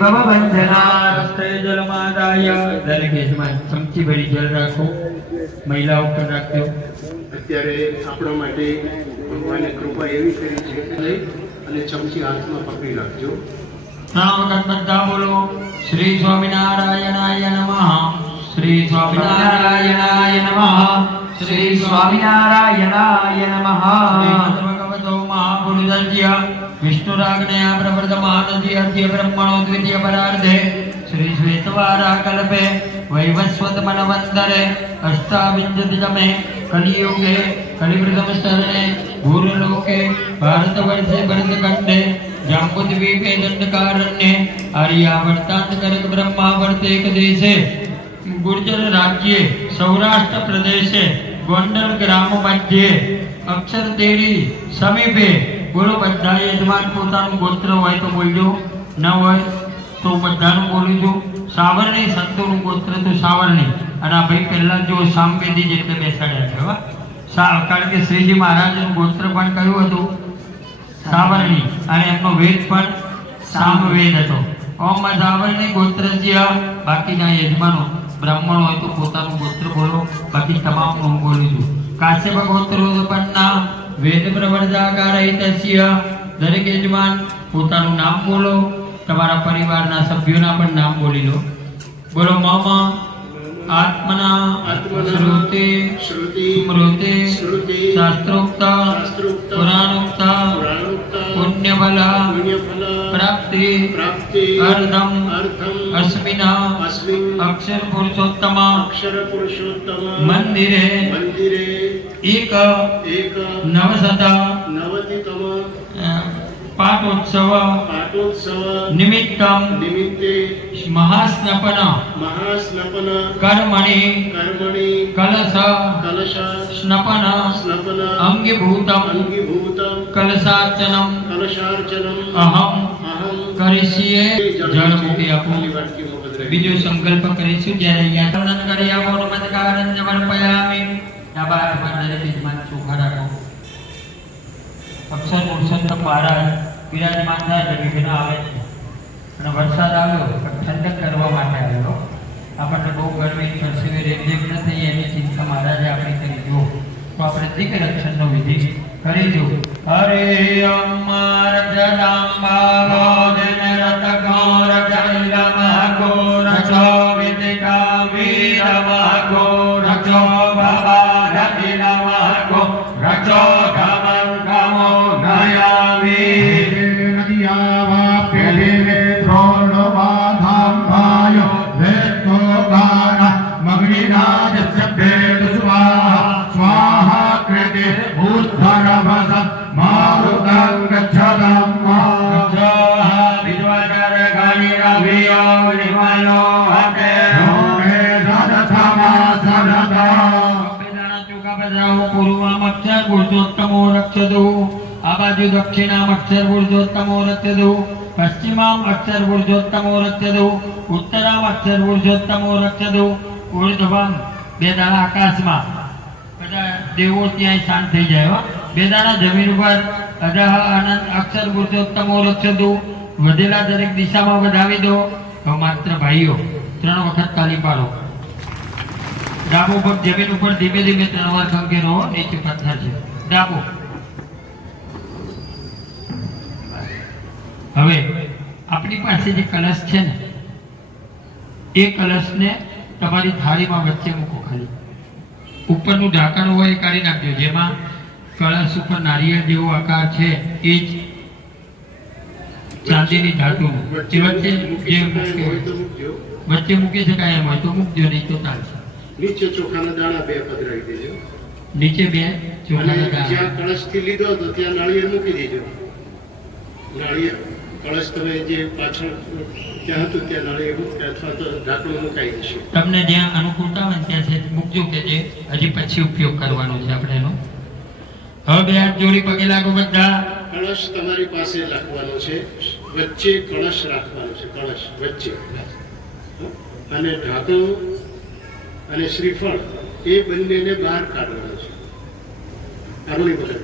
भव वंदना जलमादाय दरेक यजमान चमची भरी जल राखो महिलाओं पर राख्यो અત્યારે આપણા માટે ભગવાને કૃપા એવી કરી છે કે લઈ અને ચમચી હાથમાં પકડી રાખજો બધા બોલો શ્રી સ્વામિનારાયણાય નમઃ શ્રી સ્વામિનારાયણાય નમઃ श्री स्वामिनारायणाय नमः भगवतो महापुरुषस्य विष्णुराग्नया प्रवर्तमानस्य अद्य ब्रह्मणो द्वितीय परार्धे श्री श्वेतवारा कल्पे वैवस्वत मनवन्तरे अष्टाविंशतितमे कलियुगे कलिवृतम शरणे भूर्लोके भारतवर्षे भरतखण्डे जाम्बुद्वीपे दण्डकारण्ये आर्यावर्तान्तकरक ब्रह्मावर्तेक देशे गुर्जर राज्ये सौराष्ट्र प्रदेशे गोंडल ग्राम मध्य अक्षर तेरी समीपे बोलो बधा यजमान पोतानु गोत्र होय तो बोलजो न होय तो बधानु बोलजो सावरणी संतोनु गोत्र तो सावरणी અને આ ભાઈ પહેલા જો સામવેદી જેટલે બેસાડ્યા છે કારણ કે શ્રીજી મહારાજનું ગોત્ર પણ કયું હતું સાવરણી અને એમનો વેદ પણ સામવેદ હતો ઓમ સાવરણી ગોત્રસ્ય બાકીના યજમાનો ब्राह्मण हो तो पोतानु गोत्र बोलो बाकी तमाम नु बोलू छु काश्यप गोत्रोत्पन्ना वेद प्रवर्तकारितस्य दरेक यजमान पोतानु नाम बोलो तमारा परिवारना सभ्योना पण नाम बोली लो बोलो मम आत्मना श्रुति स्मृति शास्त्रोक्त पुराणोक्त पुण्यफल प्राप्ति अर्धम अस्मिन् अक्षर पुरुषोत्तम मंदिरे एक नवशत पाठोत्सव निमित्तम महास्नपन कर्मणि कलश स्नपन अंगीभूतम कलशार्चनम अहम करिष्ये जल मूकी आपो बीजो संकल्प करीશું જ્યારે અહીંયા તણન કરી આવો નમસ્કારં સમર્પયામિ ડાબા હાથમાં દરેક યજમાન ચોખા રાખો અક્ષર પુરુષોત્તમ મહારાજ વિરાજમાન થાય એટલે વિઘ્ન આવે છે અને વરસાદ આવ્યો ઠંડક કરવા માટે આવ્યો આપણને બહુ ગરમી પરસેવે રેબઝેબ ન થઈ એની ચિંતા મહારાજે આપણે કરી જો તો આપણે દીક રક્ષણનો વિધિ કરીજો હરે અમર જલાંબા ગોદન રત ગોર જલમ ગોર છો વિદકા વીર મહગો રચો બાબા રતિલ મહગો રચો ગમન ગમો નયામી નદિયા પેલે ત્રોણ બાધામ ભાયો વેતો ગાન મગનીરાજ સભ્ય સ્વાહા સ્વાહા કૃતે ઉદ્ધર ભસ મારુતં ગચ્છદમ ગચ્છા વિદ્વાદર ગાની રવિયો નિમલો હતે રોણે સદસમા સદતા બેદાના ચોકા બજાવો પૂર્વમ અક્ષર પુરુષોત્તમો રક્ષદો આ બાજુ દક્ષિણામ અક્ષર પુરુષોત્તમો રક્ષદો પશ્ચિમામ અક્ષર પુરુષોત્તમો રક્ષદો ઉત્તરામ અક્ષર પુરુષોત્તમો રક્ષદો ઉર્ધ્વમ બેદાના આકાશમાં બધા દેવો ત્યાં શાંત થઈ જાય હો બેદાના જમીન ઉપર અધઃ અનંત અક્ષર પુરુષોત્તમો રક્ષદો વધેલા દરેક દિશામાં વધાવી દો તો માત્ર ભાઈઓ 3 વખત તાલી પાડો ડાબો પગ જમીન ઉપર ધીમે ધીમે 3 વાર ખંખેરો નીચે પથ્થર છે ડાબો હવે આપણી પાસે જે કલશ છે ને એ કલશને તમારી થાળીમાં વચ્ચે મૂકો ખાલી ઉપરનું ઢાંકણ હોય એ કાઢી નાખજો જેમાં કળશ ઉપર નારિયેળ જેવો આકાર છે એ જ ચાંદીની ધાતુ વચ્ચે મૂકી શકાય એમ હોય તો મૂકજો નહીં તો ચાલશે નીચે ચોખાના દાણા 2 પધરાવી દેજો નીચે 2 ચોખાના દાણા જ્યાં કળશથી લીધો તો ત્યાં નાળિયેર મૂકી દેજો નાળિયેર કળશ તમે જે પાછળ ત્યાં હતું ત્યાં નાળિયેર અથવા તો ઢાંકણું મુકાઈ જશે તમને જ્યાં અનુકૂળતા હોય ત્યાં છે મૂકજો કે જે હજી પછી ઉપયોગ કરવાનો છે આપણે એનો હવે 2 હાથ જોડી પગે લાગો બધા કળશ તમારી પાસે રાખવાનો છે વચ્ચે કળશ રાખવાનો છે કળશ વચ્ચે અને ઢાંકણું અને શ્રીફળ એ બંનેને બહાર કાઢવાનો છે આરોની બોલે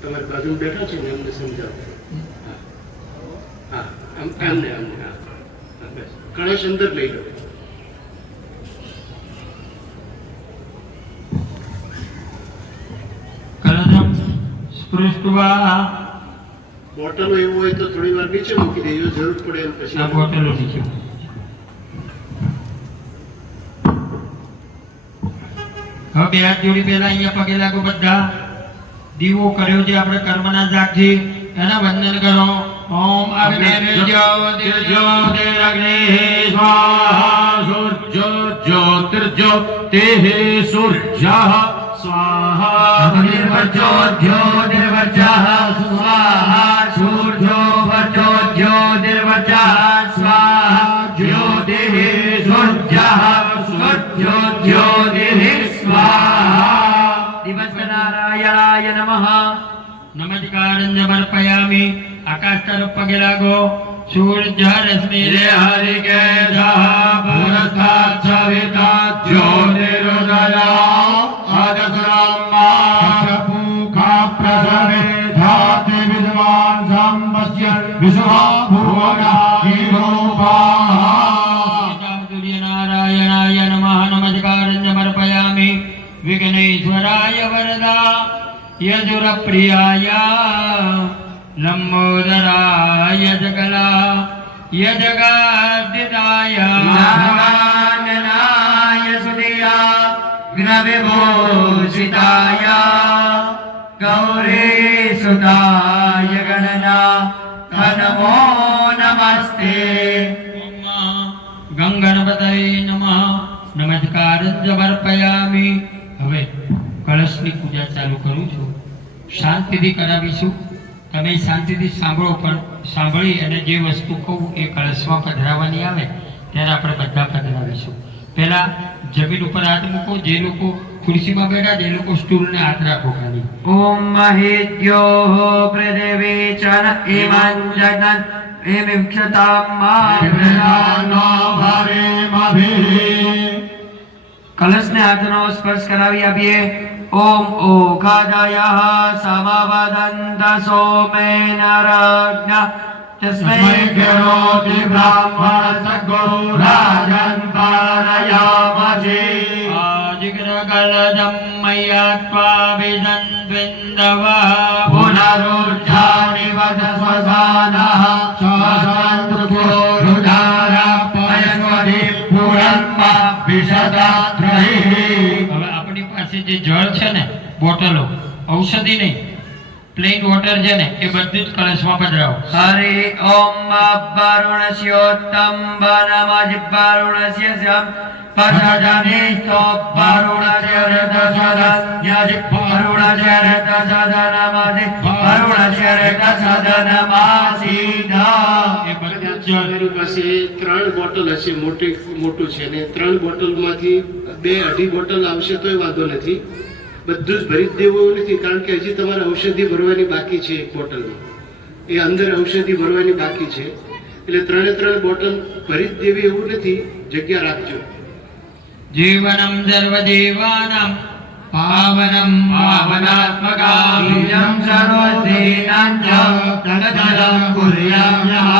તમારી બાજુ બેઠા છે ને એમને સમજાવો હા આમને આમને હા બસ કળશ અંદર લઈ લો. કલશમ સ્પૃષ્ટવા બોટલો એવું હોય તો થોડી વાર નીચે મૂકી દેજો, જરૂર પડે એમ આ પછી. બોટલો નીચે. હવે બે હાથ જોડી પહેલા અહીંયા પગે લાગો બધા. દીવો કર્યો છે આપણે કર્મના જાગથી એના વંદન કરો. ઓમ ज्योतिरग्ने स्वाहा सूर्यो ज्योतिर्ज्योतिः सूर्यः स्वाहा ज्योतिर्वर्चः स्वाहा सूर्यो वर्चो ज्योतिर्वर्चः स्वाहा ज्योतिः सूर्यः सूर्यो ज्योतिः स्वाहा दिवसनारायणाय नमः નમસ્કારં સમર્પયામિ. આકાશ તરફ પગે લાગો. સૂર્ય રશ્મિ रे हरिकेशः पुरस्तात् सविता ज्योतिरुदया अदसराम्मा पूखा प्रसवे धाति विद्वान् सम्पश्य विश्वा भुवना हिरोपाः સૂર્યનારાયણાય નમઃ. નમસ્કારં સમર્પયામિ. વિઘ્નેશ્વરાય વરદા યજુરપ્રિયાય લંબોદરાય જગલા યજગાદિતાય नागाननाय सुधिया घ्नविभूषिताय गौरी सुताय गणना नमो नमस्ते ગંગણપતये નમઃ. નમસ્કારં સમર્પયામિ. હવે કળશની પૂજા ચાલુ કરું છું. શાંતિથી કરાવીશું. તમે શાંતિથી સાંભળો, પણ સાંભળી અને જે વસ્તુ કહું એ કળશમાં પધરાવવાની આવે ત્યારે આપણે બધા પધરાવીશું. પહેલા જમીન ઉપર હાથ મૂકો. જે લોકો ખુરશીમાં બેઠા છે એ લોકો સ્ટૂલને હાથ રાખો ખાલી. ॐ महेद्योः पृथिवी च न इमं जगन् इमिक्षतां मा नो भरेमभिः कलशने हाथनो स्पर्श करावी आपीए. ओम ओघादयः समवदन्त सोमेन राज्ञ तस्मै करोति ब्राह्मण सगो राजन् पारयामसि आजिग्रकलदं मय्यात्वा विदन्त्विन्दवः पुनरुद्धानि वदस्वसानः स्वासन्तुको रुदारा पयस्वति पुरन्मा विशदात्रैः. હવે આપણી પાસે જે જળ છે ને, બોટલો, ઔષધિ નહીં, પ્લેન વોટર છે ને, એ બધું જ કળશમાં પધરાવો. हरि ओम वरुणस्योत्तम वनमजिवरुणस्य सम पशजनिस्तो वरुणस्य रतसदन्यजि वरुणस्य रतसदनमजि वरुणस्य रतसदनमासीदा. એ બધું જ જળ. તમારી પાસે 3 બોટલ હશે, મોટું છે, ને 3 બોટલમાંથી 2-2.5 બોટલ આવશે તોય વાંધો નથી. બધું જ ભરી જ દેવું એવું નથી, કારણ કે હજી તમારે ઔષધિ ભરવાની બાકી છે. એક બોટલમાં એ અંદર ઔષધિ ભરવાની બાકી છે, એટલે 3 બોટલ ભરી જ દેવી એવું નથી. જગ્યા રાખજો. જીવનમ સર્વદેવાનાં પાવનમ પાવનાત્મકાં बीजं सर्वदेनां च तदजलं कुर्याम्यः.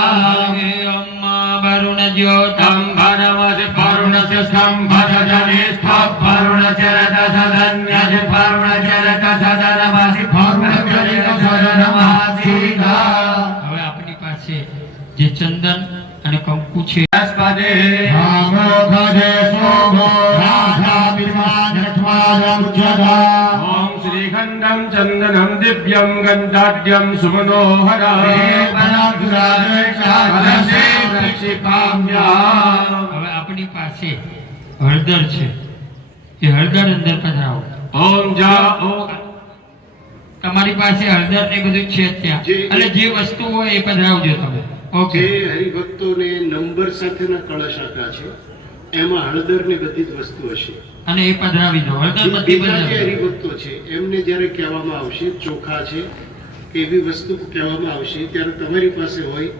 वरुण ज्योतं वरमसि वरुणस्य स्तम्भजनिस्थं वरुणस्य रतसदन्यजि वरुणस्य रतसदनमसि वरुणस्य रतसदनमासीदा. હવે આપણી પાસે જે ચંદન અને કંકુ છે, बृहस्पते रामोघजे सोमो राधाभिमानत्वादमुच्यता. ॐ श्रीखण्डं चन्दनं दिव्यं गन्धाढ्यं सुमनोहरम् હવે આપણી પાસે હળદર છે, એ હળદર અંદર પધરાવો. ॐ जा ॐ તમારી પાસે હળદર ને બધું છે જ ત્યાં, અને જે વસ્તુ હોય એ પધરાવજો તમે. ઓકે. જે હરિભક્તોને નંબર સાથેના કળશ આપ્યા છે એમાં હળદર ને બધી જ વસ્તુ હશે. અને એ પધરાવી દો. હળદર બધી બીજા જે પધરાવી દો. હરિભક્તો છે એમને જ્યારે કહેવામાં આવશે ચોખા છે એવી વસ્તુ કહેવામાં આવશે, ત્યારે તમારી પાસે હોય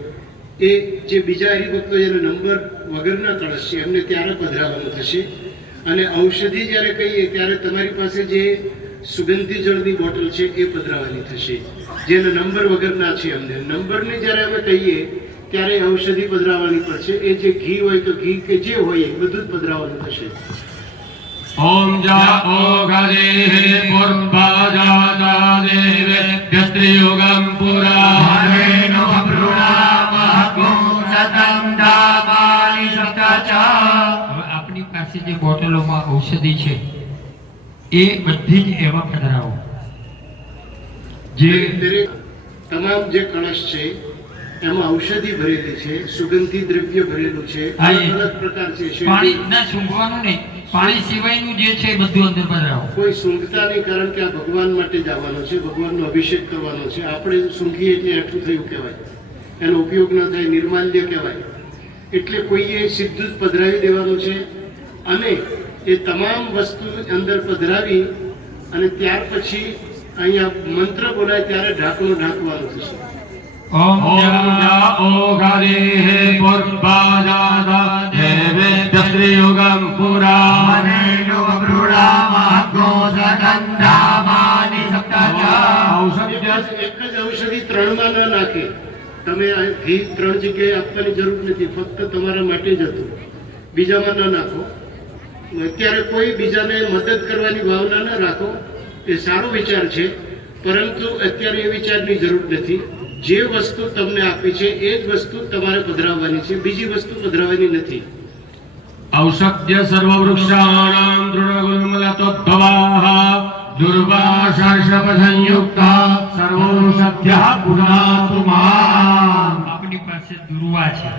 એ જે બીજા હરિભક્તો જેને નંબર વગરના કળશ છે એમને ત્યારે પધરાવવાનું થશે. અને ઔષધિ જ્યારે કહીએ ત્યારે તમારી પાસે જે સુગંધી જળની બોટલ છે એ પધરાવવાની થશે, જેને નંબર વગરના છે. અમને નંબરની જ્યારે અમે કહીએ ત્યારે ઔષધિ પધરાવવાની પડશે. એ જે ઘી હોય તો ઘી કે જે હોય એ બધું જ પધરાવવાનું થશે. ॐ जा ओघदेः पूर्वजाता देवेभ्यस्त्रियुगं पुराणेन वृणामहगो સતમ ધામાનિ સપ્તચા. હવે આપણી પાસે જે બોટલોમાં ઔષધિ છે એ બધી જ એમાં પધરાવો. જે દરેક તમામ જે કળશ છે એમાં ઔષધિ ભરેલી છે, સુગંધી દ્રવ્ય ભરેલું છે, હા, એ અલગ અલગ પ્રકાર છે. પાણી ના સૂંઘવાનું નહીં, પાણી સિવાયનું જે છે એ બધું અંદર પધરાવો. કોઈ સૂંઘતા નહીં, કારણ કે આ ભગવાન માટે જ આવવાનો છે, ભગવાનનો અભિષેક કરવાનો છે. આપણે સૂંઘીએ એટલે એઠું થયું કહેવાય, એનો ઉપયોગ ન થાય, નિર્માલ્ય કહેવાય. એટલે કોઈએ સીધું જ પધરાવી દેવાનું છે. અને એ તમામ વસ્તુ અંદર પધરાવી અને ત્યાર પછી અહીંયા મંત્ર બોલાય ત્યારે ઢાંકણું ઢાંકવાનું થશે. ઓમ ॐ जा ओघदेः पूर्वजाता देवेभ्यस्त्रियुगं पुराणेन વૃણામહગો સતમ ધામાનિ સપ્તચા. એક જ ઔષધિ ત્રણમાં ન નાખે. તમે આ ઘી 3 જગ્યાએ આપવાની જરૂર નથી, ફક્ત તમારા માટે જ હતું, બીજામાં ન નાખો. અત્યારે કોઈ બીજાને મદદ કરવાની ભાવના ન રાખો, એ સારો વિચાર છે, પરંતુ અત્યારે એ વિચારની જરૂર નથી. જે વસ્તુ તમને આપી છે એ જ વસ્તુ તમારે પધરાવવાની છે, બીજી વસ્તુ પધરાવવાની નથી. औषध्य सर्ववृक्षाणां तृणगुल्मलतोद्भवाः दुर्वाशर्षभसंयुक्ताः सर्वौषध्यः पुनातु माम्. આપણી પાસે દુર્વા છે,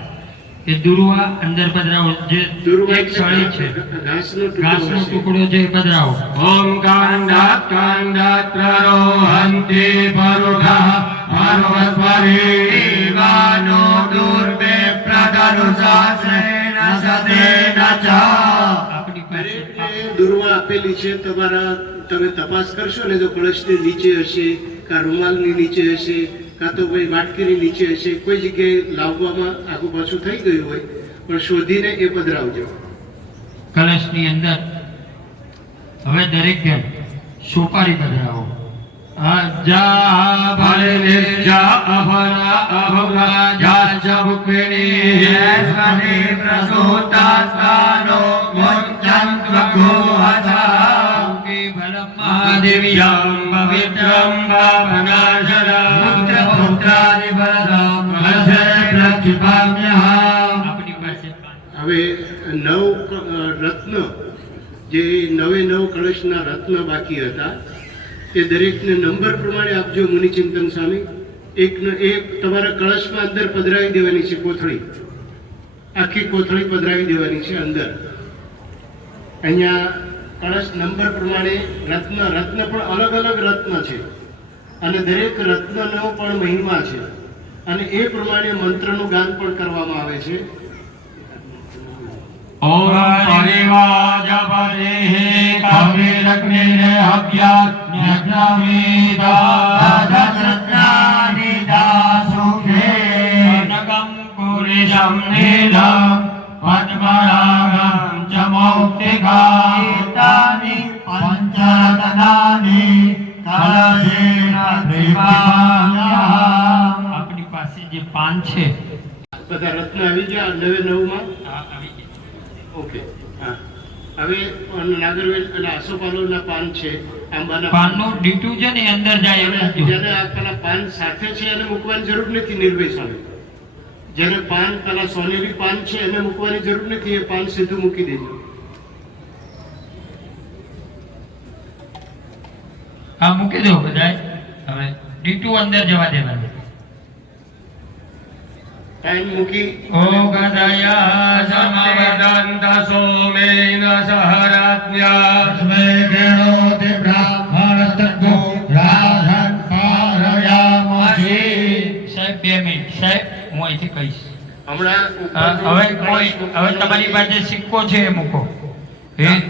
એ દુર્વા અંદર પધરાવો. જે દુર્વા એક સળી છે, ઘાસનો ઘાસનો ટુકડો ટુકડો છે. છે એ પધરાવો. ॐ काण्डात्काण्डात्रोहन्ति परुषः દેવાનો દુર્વે પ્રદનુશાસેન સદેન ચા. આપણી પાસે દરેકને દુર્વા આપેલી છે. તમે તપાસ કરશો ને, તો કળશની નીચે હશે, કાં રૂમાલની નીચે હશે, કાં તો કોઈ વાટકીની નીચે હશે. કોઈ જગ્યાએ લાવવામાં આગુ પાછું થઈ ગયું હોય, પણ શોધીને એ પધરાવજો. કલશની અંદર હવે દરેક જણ સોપારી પધરાવો. अज्जा बलिर्जा अभरा अभरा जाच भुक्मिणी સ્વને પ્રસૂતાસ્તાનો મુચ્ચન્ત્વગોહસા. મહાદેવીયામ पवित्रं भावनाशरा પુત્રાદિબલરામ આપણી પાસે હવે 9 રત્ન, જે 9 કળશના રત્ન બાકી હતા, એ દરેકને નંબર પ્રમાણે આપજો મુનિચિંતન સ્વામી. એક તમારા કળશમાં અંદર પધરાવી દેવાની છે કોથળી, આખી કોથળી પધરાવી દેવાની છે અંદર. અહીંયા કળશ નંબર પ્રમાણે રત્ન પણ અલગ અલગ રત્ન છે, અને દરેક રત્નનો પણ મહિમા છે, અને એ પ્રમાણે મંત્રનું ગાન પણ કરવામાં આવે છે. ओम परिवाजपतेः कविरग्निरे हव्याज्ञामीता દાસરત્નાનિ દાસુખે. નગમ पुरुषं निधं पद्मरागं च मौक्तिकां તાનિ પંચરત્નાનિ કલશેન દ્વિપામ્યહં. આપણી પાસે જે પાન છે બધા રત્ન આવી ગયા 9 આ આવી ગઈ. ઓકે. હા, હવે નાગરવેલ અને આસોપાલવના પાન છે, આંબાના પાનનું ડીટું છે ને એ અંદર જાય એમ જેને રાખજો. જેને આ પેલા પાન સાથે છે એને મૂકવાની જરૂર નથી. નિર્ભય સ્વામી, જેને પાન પેલા સોનેરી પાન છે એને મૂકવાની જરૂર નથી, એ પાન સીધું મૂકી દેજો. હા મૂકી દો બધાય. હવે ડીટું અંદર જવા દેવાનું. પાન મૂકી ઓગદયા समवदन्त सोमेन सहराज्ञा તસ્मै ગૃણોતિ બ્રાહ્મણસ્તદ્ગો રાધન પારયામસી. સાહેબ 2 મિનિટ સાહેબ, હું અહીંથી કહીશ. હમણાં હવે તમારી પાસે સિક્કો છે એ મૂકો.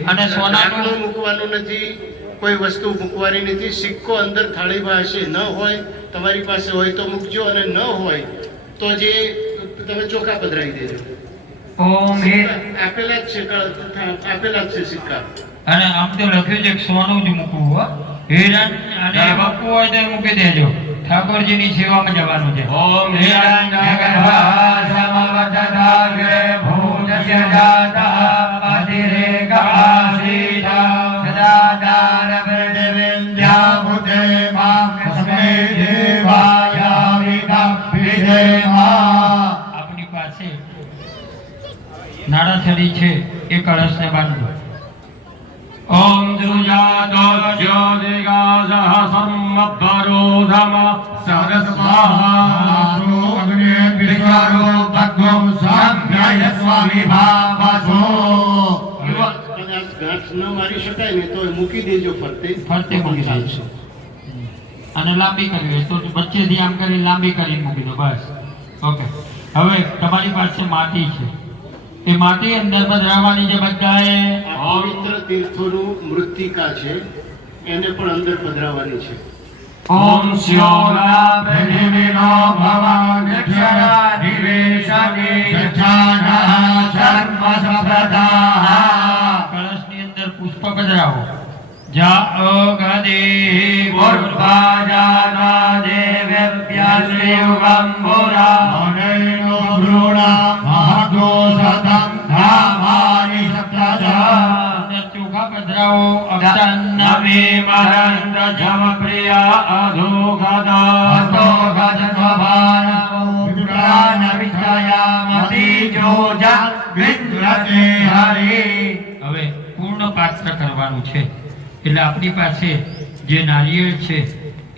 અને સોનાનું સોનાનું મૂકવાનું નથી, કોઈ વસ્તુ મૂકવાની નથી. સિક્કો અંદર થાળીમાં હશે, ન હોય તમારી પાસે હોય તો મૂકજો, અને ન હોય તો જે તમે ચોખા પધરાવી દેજો. ઓમ હે. આપેલા જ છે, આપેલા જ છે સિક્કા. અને આમ તો લખ્યું છે કે સોનું જ મૂકવું હો. હિરણ અને મૂકવું હોય તો મૂકી દેજો. ઠાકોરજીની સેવામાં જવાનું છે. ઓમ હિરણ્યગર્ભ સમવદધાગ્રે ભૂતસ્ય જાતઃ અધિરેક આસીત સદાદાર પૃથિવીન્દ્યાભૂતે માં કસ્मै દેવાય વિદા આપની પાસે નાળાછડી છે એ કળશને બાંધો. ઓમ દ્રુજાતો જ્યોતિગાસઃ સંવત્સરોધમ સહસ્રસ્વાહાસો અગ્ને વિશ્વરો ભગવો સામ્યાય સ્વામી ભાવસો. કદાચ ગાંઠ ન મારી શકાય ને તો મૂકી દેજો ફરતે ફરતે મૂકી દેજો. અને લાંબી કરવી હોય તો વચ્ચેથી આમ કરી લાંબી કરીને મૂકી દો. બસ ઓકે. હવે તમારી પાસે માટી છે, એ માટી અંદર પધરાવવાની છે બધાએ. આ પવિત્ર તીર્થોનું મૃત્તિકા છે, એને પણ અંદર પધરાવવાની છે. ઓમ શ્યોલા પૃથિવીનો ભવાન્યક્ષરા નિવેશની યચ્છાનઃ સર્વ સપ્રદાઃ. કળશની અંદર પુષ્પ પધરાવો. જાગદે પૂર્વાજાના દેવ્યભ્યસ્યુગમ પુરા મનેનો ભ્રૂણા મહાદો સતં ધામાની સપ્તદા. અંદર ચોખા પધરાવો. નમે મરંદ જમ પ્રિયા અધોગદા અતો ગદ સ્વભાનવો વિદ્રાન વિષયામતી જોજા વિદ્રતે હરી. હવે પૂર્ણ પાત્ર કરવાનું છે, એટલે આપણી પાસે જે નારિયેળ છે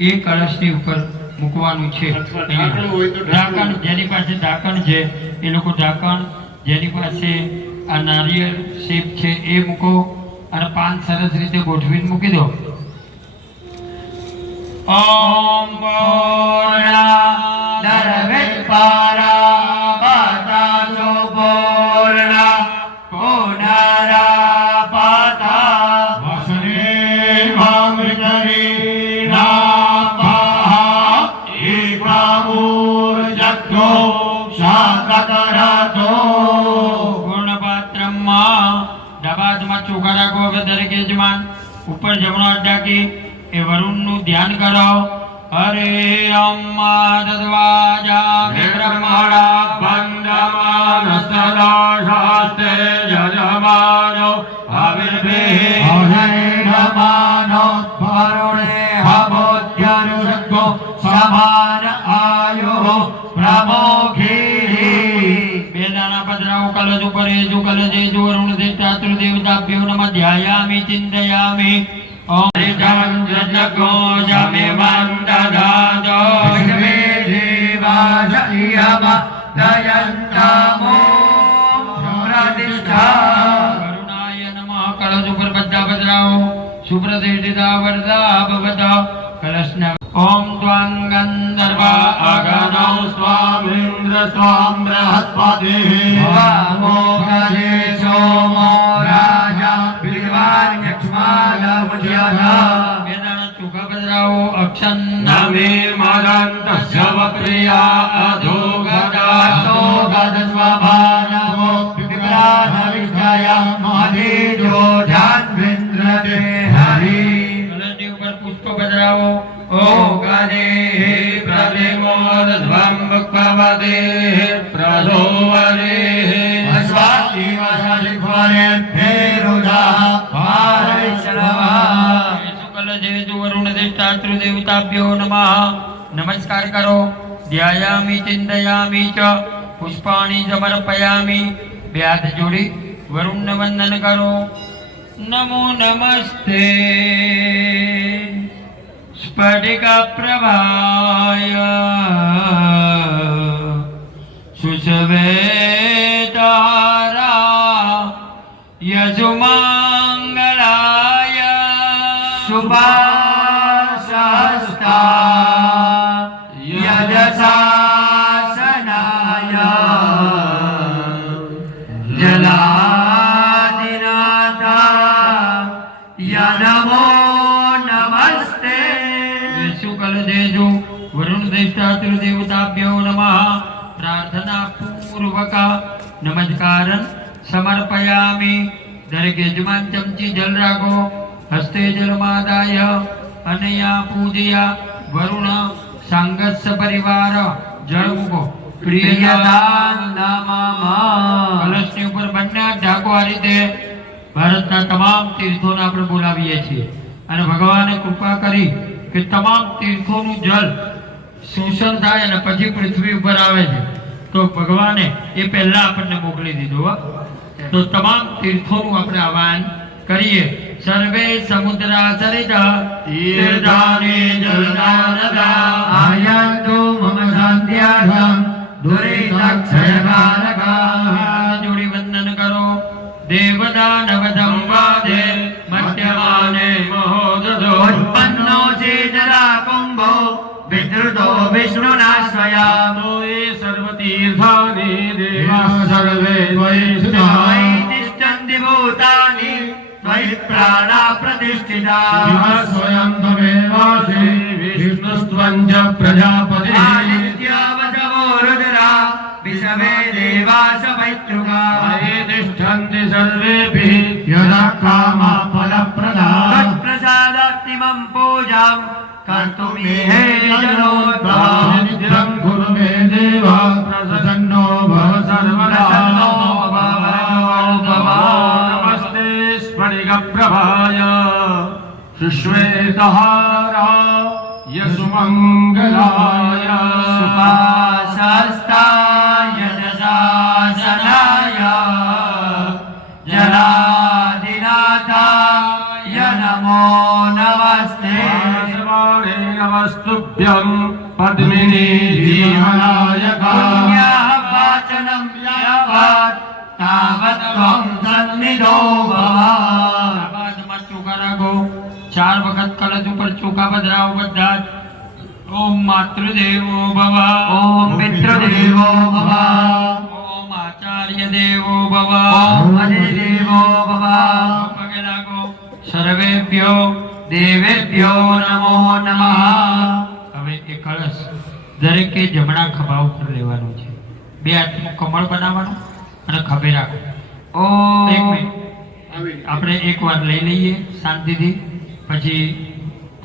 એ કળશની ઉપર મૂકવાનું છે. અથવા ઢાંકણ હોય તો ઢાંકણ. ઢાંકણ, જેની પાસે ઢાંકણ છે એ લોકો ઢાંકણ, જેની પાસે આ નારિયેળ શેપ છે એ મૂકો અને પાન સરસ રીતે ગોઠવીને મૂકી દો. ઓમ પૂર્ણા નરવિપારા બાતાસો પૂર્ણા પુનરાપાતા વસને મામૃતરી નાપાહ એકામૂર્જક્તો શાકતરતો. પૂર્ણ પાત્રમાં ડાબાદમાં ચોખા રાખો. હવે દરેક યજમાન ઉપર જમણો હાથ ઢાંકી એ વરુણનું ધ્યાન કરો. હરે અમ્મા તદ્વાજા બ્રહ્મણા બંધમાનસ્તદા શાસ્તે જજમાનો અવિર્ભેહ અહેનમાનો ભરુણે હબોધ્યનુષગો સમાન આયો પ્રમોખી. બે દાણા પધરાવો કલશ ઉપર. એ જો કલશ એ જો વરુણ દેવતા દેવતાભ્યો નમઃ ધ્યાયામિ ચિંતયામિ. ઓમ જગો જમે વંદધાજો વિશ્વે દેવાસયમ દયંતામો પ્રતિષ્ઠા. કરુણાય નમઃ. કળશ ઉપર બધા પધરાવો. સુપ્રતિષ્ઠિતા વરદા ભવતા કલશના. ઓમ ત્વાં ગંધર્વા અગનૌ સ્વામિન્દ્ર સ્વામ બૃહસ્પતિ વામોગજે સોમો રાજા વિદ્વાન યક્ષ્માલમુજ્યધા. બે દાણા ચોખા પધરાવો. અક્ષન નમે મદંત શવ પ્રિયા અધોગતા તો ગદ સ્વભાનવો વિદ્રાન વિદ્યા મધીજો જાન્વિન્દ્રતે હરી. કલશની ઉપર પુષ્પ પધરાવો. ઓ ગદે પ્રતિમોદધ્વં ભક્પવદે પ્રસોવદે અસ્વાદિવસલિફરે ફેરુદા ભારૈશ્રવા. વરુણ દેવતા દેવતાભ્યો નમઃ. નમસ્કાર કરો. ધ્યાયામિ ચિંતયામિ ચ પુષ્પાણિ સમર્પયામિ. બે હાથ જોડી વરુણને વંદન કરો. નમો નમસ્તે સ્ફટિક પ્રભાય સુષવેતારા યજુમાંગલાય શુભાશસ્તા યજશાસનાય જલાદિનાથા યનમો નમસ્તે. શુકલ દેજો વરુણ દેવતા દેવતાભ્યો નમઃ. પ્રાર્થના પૂર્વક નમસ્કાર સમર્પયામિ. દરેક યજમાન ચમચી જલ રાખો. હસ્તે જલમાદાય અનયા પૂજયા વરુણ સાંગત પરિવાર જળ મૂકો. પ્રિયદાન નમઃ. કલશની ઉપર બંને હાથ ઢાંકો. આ રીતે ભારતના તમામ તીર્થોને આપણે બોલાવીએ છીએ અને ભગવાને કૃપા કરી કે તમામ તીર્થોનું જળ શોષણ થાય અને પછી પૃથ્વી ઉપર આવે છે. તો ભગવાને એ પહેલા આપણને મોકલી દીધું. તો તમામ તીર્થોનું આપણે આહ્વાન કરીએ. સર્વે સમુદ્રાચરિતા તીર્થાની જલદાનદા આયન્તુ મમ શાંત્યાર્થં દુરિતક્ષયકારકાઃ. જોડી વંદન કરો. દેવદાનવ સંવાદે મધ્યમાને મહોદધો ઉત્પન્નો ચેતરા કુંભો વિદ્રુતો વિષ્ણુના સ્વયં. એ સર્વતીર્થાની દેવા સર્વે ત્વયી સુતા ત્વયિ તિષ્ઠન્તિ ભૂતાનિ ત્વયિ પ્રાણા પ્રતિષ્ઠિતા. સ્વયં ત્વમેવાસि વિષ્ણુસ્ત્વં ચ પ્રજાપતિઃ. આદિત્ય વસવો રુદ્રા વિષવે દેવાસ પૈતૃકા. तिष्ठन्ति सर्वेभिः यदा कामः फलप्रदाः. तत्प्रसादात्मं पूजां कर्तुमिहे जनोद्भवः. नित्यं कुरु मे देव प्रसन्नो भव सर्वदा. प्रसन्नो भव नमस्ते स्फटिकप्रभाय शुश्वेतहाराय सुमङ्गलाय सुपासस्ताय दशासनाय जनादिनाथाय नमो नमस्ते. नमस्तुभ्यं पद्मिनी धीमनायका. पुण्यः वाचनं यावत् तावत् त्वं सन्निधो भव. બાદમાં ચોખા રાખો. 4 વખત કલશ ઉપર ચોખા પધરાવો બધા જ. ઓમ માતૃદેવો ભવ. ઓમ પિતૃદેવો ભવ. ઓમ આચાર્ય દેવો ભવ. ઓમ અધિદેવો ભવ. પગે લાગો. સર્વેભ્યો દેવેભ્યો નમો નમઃ. હવે એ કળશ દરેકે જમણા ખભા ઉપર લેવાનો છે. 2 હાથનું કમળ બનાવવાનું અને ખભે રાખો. એક ઓમ મિનિટ આપણે એકવાર લઈ લઈએ શાંતિથી. પછી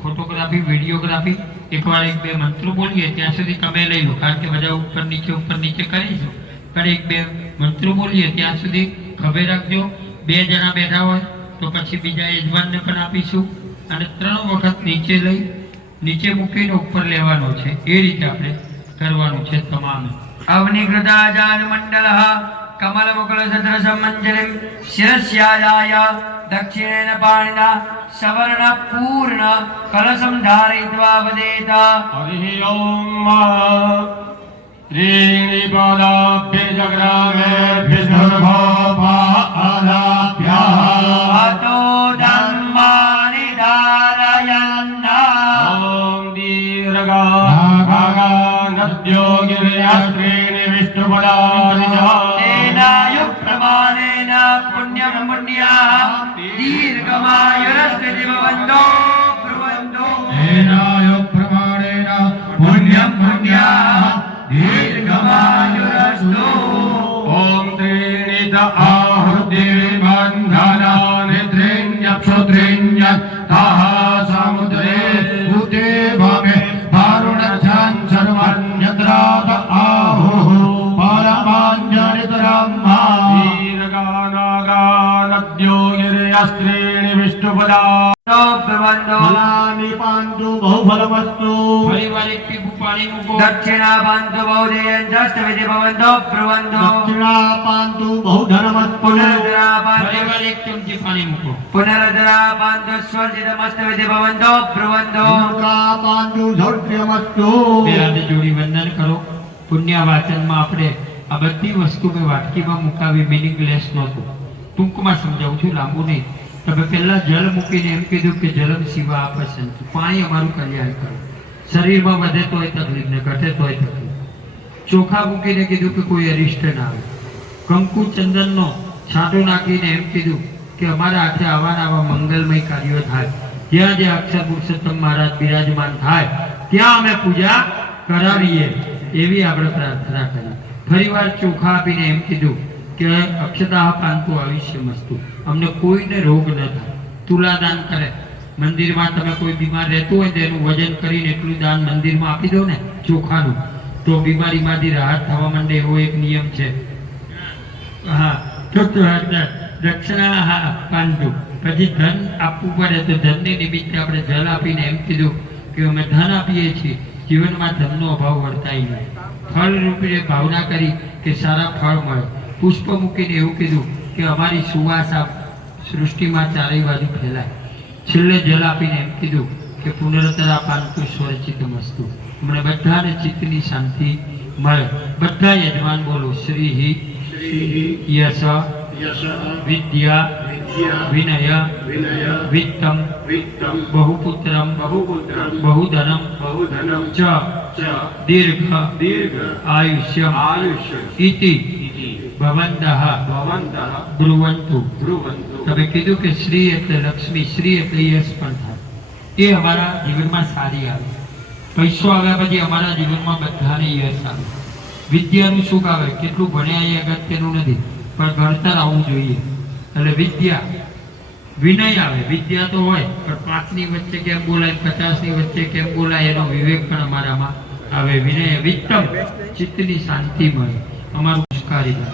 ફોટોગ્રાફી વિડીયોગ્રાફી એકવાર 1-2 મંત્રો બોલીએ ત્યાં સુધી તમે લઈ લો. કારણ કે બધા ઉપર નીચે કરીશું. પણ 1-2 મંત્રો બોલીએ ત્યાં સુધી ખભે રાખજો. 2 જણા બેઠા હોય તો પછી બીજા યજમાનને પણ આપીશું. અને 3 વખત નીચે મૂકીને ઉપર લેવાનો છે. એ રીતે આપણે કરવાનું છે તમામે. અવનિકૃતાજાનુમંડલઃ કમલમુકુલસદૃશં મંજલિં શિરસ્યાદાય દક્ષિણેન પાણિના સવર્ણપૂર્ણ કલશં ધારયિત્વા વદેત. हरिः ॐ त्रीणि पादाभ्य जग्रामेभ्यः अतो धर्माणि धारयन्तः. ॐ दीर्घानद्यो गिर्यास्त्रीणि विष्णुपदानि च. तेनायुप्रमाणेन पुण्यं पुण्याः दीर्घमायुरस्ति भवन्तो ब्रुवन्तो. तेनायुप्रमाणेन पुण्यं पुण्याः दीर्घमायुरस्तु. ॐ त्रीणित आहुर्दिविबन्धनानि त्रीण्यक्षुत्रीण्यताः समुद्रे भूते भवे वारुणच्छन् सर्वन्यत्रात आहुः परमाञ्जनितरं दीर्घानागानद्यो गिर्यस्त्रीणि विष्णुपदा. ब्रुवन्तो. फलानि पान्तु बहुफलमस्तु. ફરીવાર એક ટીપું પાણી મૂકો. दक्षिणा पान्तु बहुदेयञ्चस्तविधि भवन्तो ब्रुवन्तो. दक्षिणा पान्तु बहुधनमस्तु. पुनरुद्धरा पान्तु ફરીવાર એક ચમચી પાણી મૂકો. पुनरुद्धरा पान्तु स्वर्जितमस्तविधि भवन्तो ब्रुवन्तो. दुर्गा पान्तु धौर्यमस्तु. બે હાથે જોડી વંદન કરો. પુણ્ય વાચનમાં આપણે આ બધી વસ્તુ મેં વાટકીમાં મુકાવી મિનિંગલેસ નહોતું. ટૂંકમાં સમજાવું છું, લાંબુ નહીં. તમે પહેલા જળ મૂકીને એમ કીધું કે જલમ શિવા આપસંતુ. પાણી અમારું કલ્યાણ કરો. શરીરમાં વધે તોય તકલીફ ને ઘટે તોય તકલીફ. ચોખા મૂકીને કીધું કે કોઈ અરિષ્ટ ના આવે. કંકુ ચંદનનો છાંટો નાખીને એમ કીધું કે અમારા હાથે આવા મંગલમય કાર્યો થાય. જ્યાં જ્યાં અક્ષર પુરુષોત્તમ મહારાજ બિરાજમાન થાય ત્યાં અમે પૂજા કરાવીએ. એવી આપણે પ્રાર્થના કરી. ફરીવાર ચોખા આપીને એમ કીધું કે અક્ષતા પાંતુ આયુષ્યમસ્તુ. અમને કોઈને રોગ ન થાય. તુલાદાન કરે મંદિરમાં તમે કોઈ બીમાર રહેતું હોય તો એનું વજન કરીને એટલું દાન મંદિરમાં આપી દો ને ચોખાનું, તો બીમારીમાંથી રાહત થવા માંડે એવો એક નિયમ છે. હા, તો દક્ષિણા આપવાનું, પછી ધન આપવું પડે તો ધનની નિમિત્તે આપણે જલ આપીને એમ કીધું કે અમે ધન આપીએ છીએ, જીવનમાં ધનનો અભાવ વર્તાય નહીં. ફળ રૂપે ભાવના કરી કે સારા ફળ મળે. પુષ્પ મૂકીને એવું કીધું કે અમારી સુવાસ આ સૃષ્ટિમાં ચારેય બાજુ ફેલાય. છેલ્લે જલ આપીને એમ કીધું કે પુનરતરા પાંતુ સ્વરચિતમસ્તુ, અમને બધાને ચિત્તની શાંતિ મળે. બધા યજમાન બોલો શ્રી યશ યશ વિદ્યા વિદ્યા વિનય વિનય વિત્તમ વિત્તમ બહુપુત્રમ બહુપુત્રમ બહુધનમ બહુધનમ ચ ચ દીર્ઘ દીર્ઘ આયુષ્યમ આયુષ્ય ઇતિ ઇતિ ભવંતઃ ભવંતઃ બ્રુવંતુ. બ્રુવંતુ. તમે કીધું કે શ્રી એટલે લક્ષ્મી, શ્રી એટલે યશ પણ થાય, એ અમારા જીવનમાં સારી આવે. પૈસો આવ્યા પછી અમારા જીવનમાં બધાને યશ આવે. વિદ્યાનું સુખ આવે, કેટલું ભણ્યા એ અગત્યનું નથી, પણ ગણતર આવવું જોઈએ. એટલે વિદ્યા, વિનય આવે. વિદ્યા તો હોય પણ 5 ની વચ્ચે કેમ બોલાય, 50 ની વચ્ચે કેમ બોલાય, એનો વિવેક પણ અમારામાં આવે. વિનય વિત્તમ, ચિત્તની શાંતિ મળે, અમારું સંસ્કારી બને.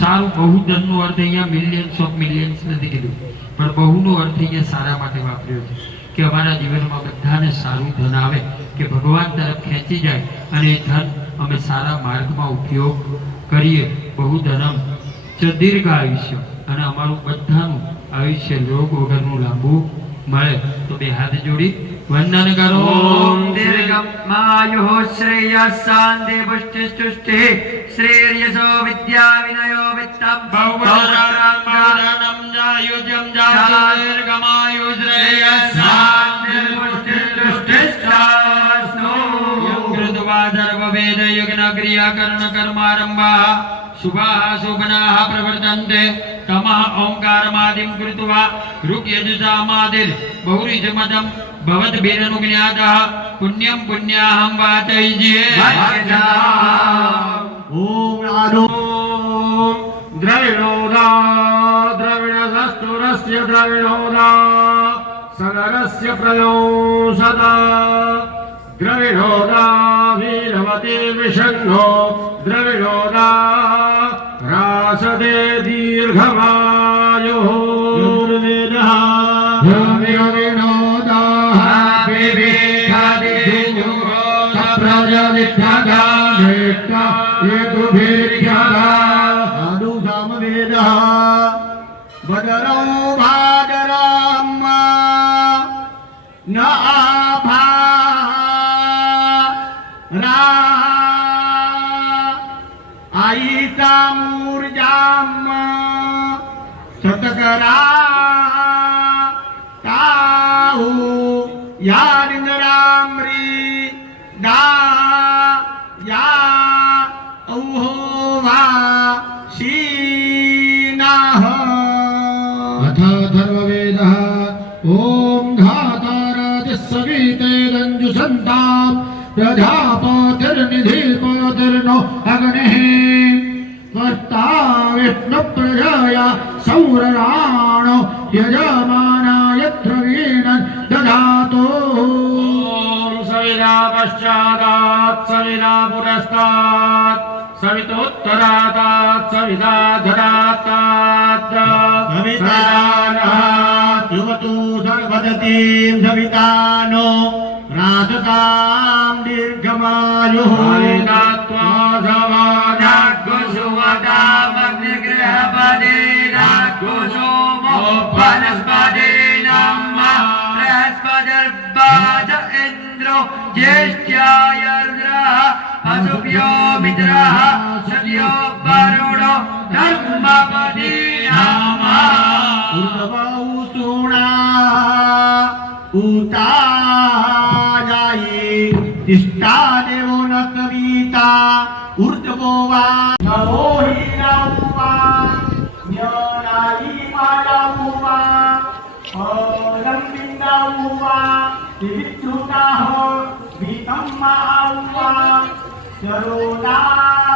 સારું, બહુધનનો અર્થ અહીંયા મિલિયન્સ ઓફ મિલિયન્સ નથી કીધું, પણ બહુનો અર્થ અહીંયા સારા માટે વાપર્યો છે કે અમારા જીવનમાં બધાને સારું ધન આવે, કે ભગવાન તરફ ખેંચી જાય અને એ ધન અમે સારા માર્ગમાં ઉપયોગ કરીએ. બહુધનમ ચ દીર્ઘ આયુષ્ય, અને અમારું બધાનું આયુષ્ય રોગ વગરનું લાંબુ મળે. તો બે હાથ જોડી વંદન કરો. ઓમ દીર્ઘમાયુઃ શ્રેયઃ શાંતિ પુષ્ટિ શ્રેયસો વિદ્યા વિનયો વિત્તમ બહુધનમ જાયુજમ જાયુર્ગમાયુ શ્રેયઃ શાંતિ પુષ્ટિ કૃત્વા સર્વ વેદ યજ્ઞ ક્રિયા કર્ણ કર્મારંભાઃ શુભાઃ શોભનાઃ પ્રવર્તન્તે. તમઃ ઓંકારમાદિમ કૃત્વા ઋગ્યજુષામાદિર બહુરીજમદમ ભવત ભીરનુજ્ઞાતઃ પુણ્યં પુણ્યાહં વાચૈજ્યે. ઓમ આદો દ્રવિણોદા દ્રવિણસસ્તુરસ્ય દ્રવિણોદા સગરસ્ય પ્રયોષદા દ્રવિણોદા વીરવતી વિષન્નો દ્રવિણોદા રાસદે દીર્ઘમાયુઃ યુર્વેદઃ દ્રવિણોદા વિવેકાદિજુઃ સપ્રજવિદ્યાદા વેત્તા યેતુભિર્ઘ્યાદા અનુસામવેદઃ વદરો ભાદરમ ન આભા રા આયિતા મૂર્જામ સતકરા તાહુ યારિંદ્રામ્રી દા યા ઔહોવા શીનાહ. અથ ધર્મવેદઃ ઓમ ધાતારાதிஸ்સવિતેરંજુસંતાપ પ્રજાપતિર્નિધિપતિર્નો અગ્નિઃ સ્વસ્તા વિષ્ણુ પ્રજયા સૌરરાણો યજમાનાય દ્રવીણ દધાતો. ઓમ સવિતા પશ્ચાદાત સવિતા પુરસ્તાત સવિતોત્તરાતાત સવિતા ધરાતાત સવિતાનાત યુવતુ સર્વદતીમ સવિતાનો રાધતામ દીર્ઘમાયુઃ. હરિતાત્વા સવાજાગ્ગો સુવદામગ્નિગ્રહપદે નાગ્ગો સોમો વનસ્પદે નમઃ બૃહસ્પતિર્બાધ ઇન્દ્રો જ્યેષ્ઠ્યાય રુદ્રઃ અશુભ્યો મિત્રઃ સત્યો વરુણો ધર્મપતિ નમઃ. ઉર્ધવૌસુણા ઉતાયાયે તિષ્ઠા દેવો ન કવિતા ઉર્ધવો વા નમો હિરૌવા જ્ઞાનાઈ માલૌવા પરમ બિંદૌવા વિવિધૃતાઃ વિતમ્મા ઔવા ચરોના